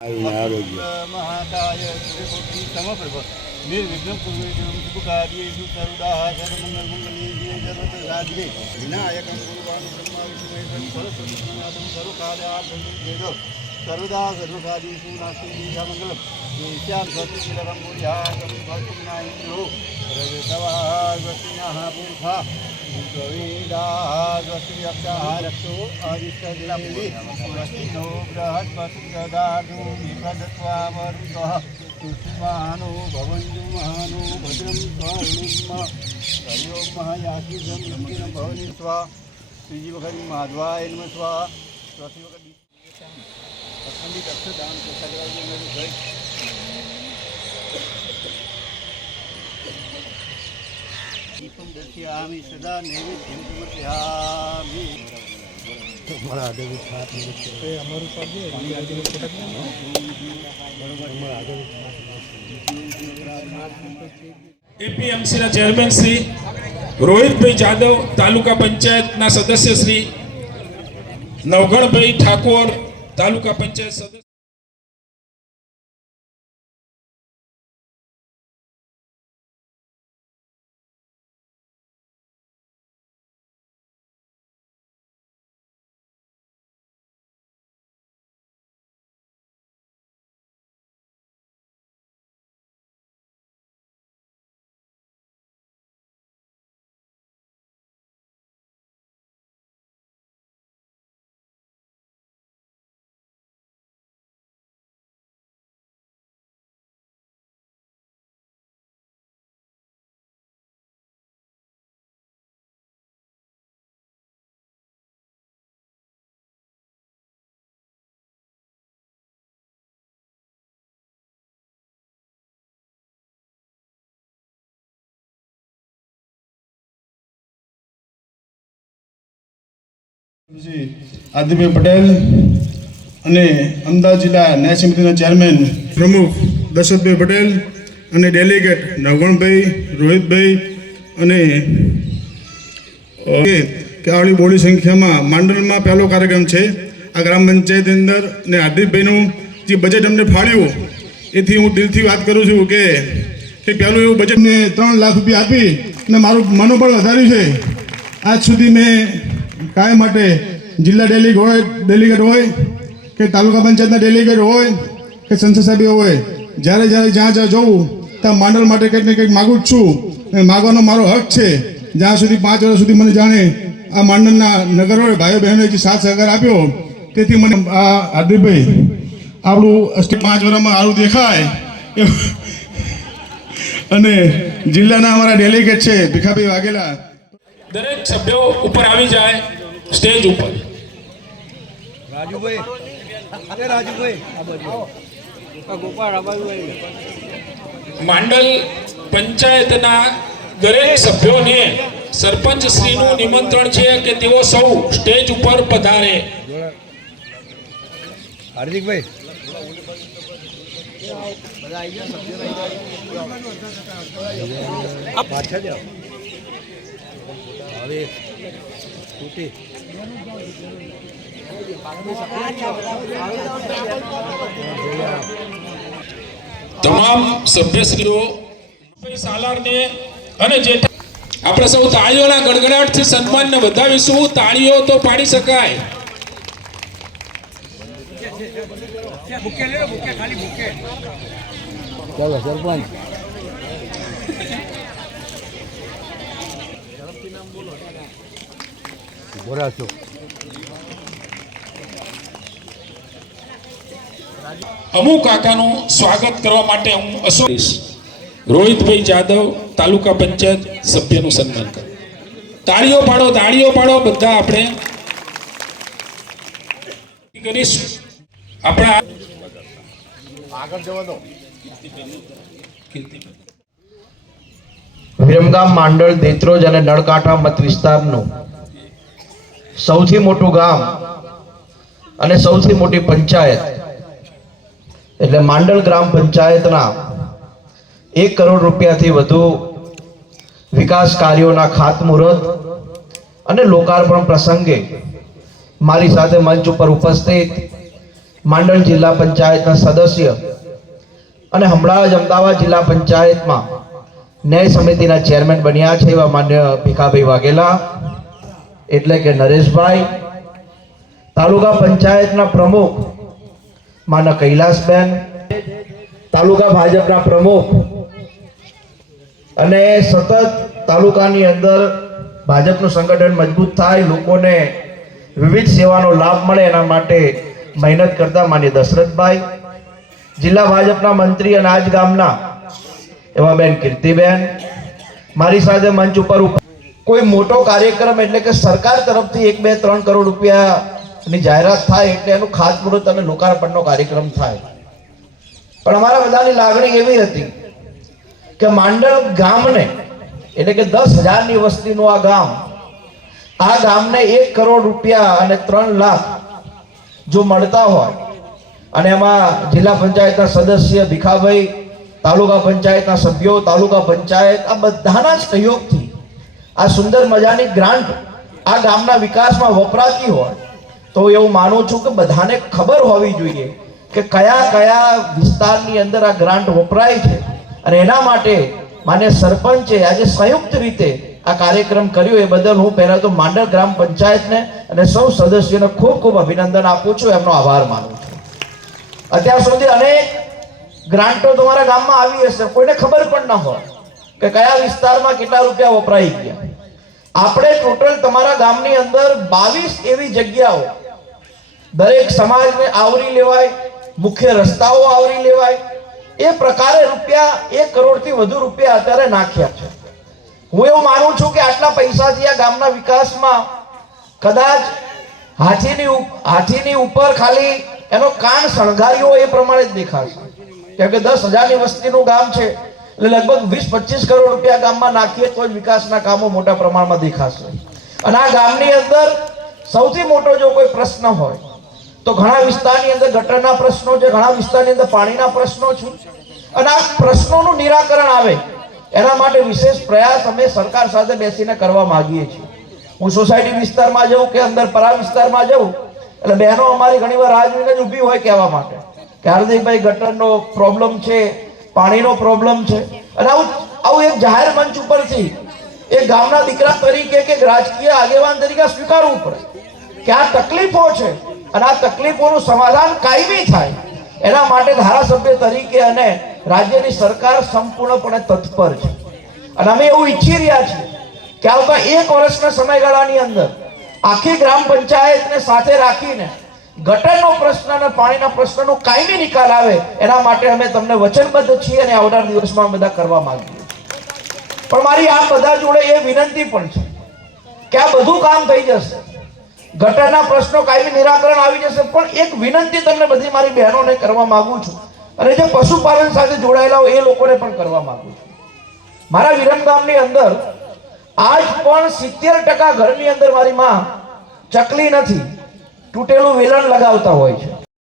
महाकाय समप्रभ निर्विघ्नपूर्वेशुकार्येषु सर्वदाः सर्वमङ्गलमङ्गलेभ्ये सर्वत्राज्ये विनायकं गुरुवान् ब्रह्माविष्णुमेकं सरस्वतीनाथं सर्वकार्यार्थं सर्वदा सर्वकार्येषु नास्ति दीर्घमङ्गलं येषां स्वस्तिलकं भूयाकं भक्तिनायिन्द्रो रजतवाः स्वस्तिनः पूर्धा गोविन्दास्यक्षारक्षो अरिष्टो बृहस्पतिदानु विभदत्वामरुतः तुष्मानो भवन्तु महानो भद्रं स्वानुम हरिओं महायाशिषं लक्ष्मीनं भवनि स्वा ત્રીજી વખત માધવાય નમસ્વા ચોથી વખત પસંદિત અક્ષરદાન પ્રસાદ મેળવ્યું ગઈ જય દીપમ દર્શયામિ સદા નૈવેદ્યમ સમર્પયામિ એપીએમસીના ચેરમેન શ્રી રોહિતભાઈ જાદવ તાલુકા પંચાયતના સદસ્ય શ્રી નવગણભાઈ ઠાકોર તાલુકા પંચાયત સદસ્ય આદિભાઈ પટેલ અને અમદાવાદ જિલ્લા ન્યાય સમિતિના ચેરમેન પ્રમુખ દશરથભાઈ પટેલ અને ડેલિગેટ નવગણભાઈ, રોહિતભાઈ અને કે આવડી બોડી સંખ્યામાં માંડલમાં પહેલો કાર્યક્રમ છે. આ ગ્રામ પંચાયતની અંદર અને હાર્દિકભાઈનું જે બજેટ અમને ફાળ્યું, એથી હું દિલથી વાત કરું છું કે કે પહેલું એવું બજેટને ત્રણ લાખ રૂપિયા આપી અને મારું મનોબળ વધાર્યું છે. આજ સુધી મેં કાયમ માટે જિલ્લા ડેલિગેટ હોય ડેલિગેટ હોય, કે તાલુકા પંચાયતના ડેલિગેટ હોય, કે સંસદ સભ્ય હોય, જ્યારે જ્યારે જ્યાં જ્યાં જવું ત્યાં માંડલ માટે કંઈક ને કંઈક માગું જ છું. માગવાનો મારો હક છે. જ્યાં સુધી પાંચ વર્ષ સુધી મને જાણે આ માંડલના નગર હોય ભાઈઓ બહેનોએ જે સાથ સહકાર આપ્યો, તેથી મને આ હાર્દિકભાઈ, આપણું પાંચ વર્ષમાં સારું દેખાય. અને જિલ્લાના અમારા ડેલિગેટ છે ભીખાભાઈ વાઘેલા. દરેક સભ્યો ઉપર આવી જાય સ્ટેજ ઉપર. રાજુભાઈ. અરે રાજુભાઈ. માંડલ પંચાયતના દરેક સભ્યોને સરપંચ શ્રીનું નિમંત્રણ છે કે તેઓ સૌ સ્ટેજ ઉપર પધારે. હાર્દિકભાઈ. પાછા જાઓ. હવે સ્કૂટી. તમામ સભ્યશ્રીઓ સાલારને અને જે આપણે સૌ તાળીઓના ગડગડાટથી સન્માનને વધાવીશું. તાળીઓ તો પાડી શકાય. સરપંચ. બોરા છો અમુક કાકાનું સ્વાગત કરવા માટે હું અસોઈશ રોહિતભાઈ જાદવ તાલુકા પંચાયત સભ્યનું સન્માન કરું. તાળીઓ પાડો તાળીઓ પાડો બધા આપણે કરીશું. આપણા આગળ જવા દો. વિરમગામ માંડળ દેત્રોજ અને નળકાંઠા મત વિસ્તારનું સૌથી મોટું ગામ અને સૌથી મોટી પંચાયત. એટલે માંડલ ગ્રામ પંચાયતના એક કરોડ રૂપિયાથી વધુ વિકાસ કાર્યોના ખાતમુહૂર્ત અને લોકાર્પણ પ્રસંગે મારી સાથે મંચ ઉપર ઉપસ્થિત માંડલ જિલ્લા પંચાયતના સદસ્ય અને હમણાં જ અમદાવાદ જિલ્લા પંચાયતમાં ન્યાય સમિતિના ચેરમેન બન્યા છે એવા માન્ય ભીખાભાઈ વાઘેલા. એટલે કે નરેશભાઈ, તાલુકા પંચાયતના પ્રમુખ માના કૈલાસબેન, તાલુકા ભાજપના પ્રમુખ અને સતત તાલુકાની અંદર ભાજપનું સંગઠન મજબૂત થાય, લોકોને વિવિધ સેવાનો લાભ મળે એના માટે મહેનત કરતા માન્ય દશરથભાઈ, જિલ્લા ભાજપના મંત્રી અને આજ ગામના એવા બેન કીર્તિબેન, મારી સાથે મંચ ઉપર ઉપ- કોઈ મોટો કાર્યક્રમ એટલે કે સરકાર તરફથી એક, બે, ત્રણ કરોડ રૂપિયાની જાહેરાત થાય એટલે એનું ખાતમુહૂર્ત અને લોકાર્પણનો કાર્યક્રમ થાય. પણ અમારા બધાની લાગણી એવી હતી કે માંડળ ગામને એટલે કે દસ હજારની વસ્તીનું આ ગામ, આ ગામને એક કરોડ રૂપિયા અને ત્રણ લાખ જો મળતા હોય, અને એમાં જિલ્લા પંચાયતના સદસ્ય ભીખાભાઈ, તાલુકા પંચાયતના સભ્યો, તાલુકા પંચાયત, આ બધાના જ સહયોગથી આ સુંદર મજાની ગ્રાન્ટ આ ગામના વિકાસમાં વપરાતી હોય, તો એવું માનું છું કે બધાને ખબર હોવી જોઈએ કે કયા કયા વિસ્તારની અંદર આ ગ્રાન્ટ વપરાય છે અને એના માટે માન્ય સરપંચે આજે સંયુક્ત રીતે આ કાર્યક્રમ કર્યો. એ બદલ હું પહેલાં તો માંડલ ગ્રામ પંચાયતને અને સૌ સદસ્યોને ખૂબ ખૂબ અભિનંદન આપું છું. એમનો આભાર માનું છું. અત્યાર સુધી અનેક ગ્રાન્ટો તમારા ગામમાં આવી હશે. કોઈને ખબર પણ ન હોય કે કયા વિસ્તારમાં કેટલા રૂપિયા વપરાઈ ગયા. આપણે ટોટલ તમારા ગામની અંદર બાવીસ એવી જગ્યાઓ દરેક સમાજને આવરી લેવાય, મુખ્ય રસ્તાઓ આવરી લેવાય. એ પ્રકારે રૂપિયા એક કરોડથી વધુ રૂપિયા અત્યારે નાખ્યા છે. હું એવું માનું છું કે આટલા પૈસાથી આ ગામના વિકાસમાં કદાચ હાથીની હાથીની ઉપર ખાલી એનો કાન શણગાર્યો એ પ્રમાણે જ દેખાશે. કેમ કે દસ હજારની વસ્તીનું ગામ છે. એટલે લગભગ વીસ, પચીસ કરોડ રૂપિયા ગામમાં નાખીએ તો જ વિકાસના કામો મોટા પ્રમાણમાં દેખાશે. અને આ ગામની અંદર સૌથી મોટો જો કોઈ પ્રશ્ન હોય, તો ઘણા વિસ્તારની અંદર ગટરના પ્રશ્નો છે, ઘણા વિસ્તારની અંદર પાણીના પ્રશ્નો છે. અને આ પ્રશ્નોનું નિરાકરણ આવે, એના માટે વિશેષ પ્રયાસ અમે સરકાર સાથે બેસીને કરવા માંગીએ છીએ. હું સોસાયટી વિસ્તારમાં જાઉં કે અંદર પરા વિસ્તારમાં જાઉં, એટલે બહેનો અમારી ઘણીવાર રાહ જ ઊભી હોય કહેવા માટે. કે હાર્દિકભાઈ, ગટરનો પ્રોબ્લેમ છે પાણીનો પ્રોબ્લેમ છે. અને આવું આવું એક જાહેર મંચ ઉપરથી એ ગામના દીકરા તરીકે કે રાજકીય આગેવાન તરીકે સ્વીકારવું પડે. કે આ તકલીફો છે અને આ તકલીફોનું સમાધાન કાયમી થાય. એના માટે ધારાસભ્ય તરીકે અને રાજ્યની સરકાર સંપૂર્ણપણે તત્પર છે. અને અમે એવું ઈચ્છી રહ્યા છીએ કે આવતા એક વર્ષના સમયગાળાની અંદર આખી ગ્રામ પંચાયતને સાથે રાખીને ગટરનો પ્રશ્ન અને પાણીના પ્રશ્નનો કાયમી નિકાલ આવે, એના માટે અમે તમને વચનબદ્ધ છીએ અને આવનાર દિવસમાં બધા કરવા માંગીએ પણ મારી આ બધા જોડે એ વિનંતી પણ છે કે આ બધું કામ થઈ જશે. ગટરના પ્રશ્નો કાયમી નિરાકરણ આવી જશે, પણ એક વિનંતી તમને બધી મારી બહેનોને કરવા માંગુ છું. અને જે પશુપાલન સાથે જોડાયેલા હોય એ લોકોને પણ કરવા માંગુ છું. મારા વિરમગામની અંદર આજ પણ સિત્તેર ટકા ઘરની અંદર મારી માં ચકલી નથી. તૂટેલું વેલણ લગાવતા હોય છે.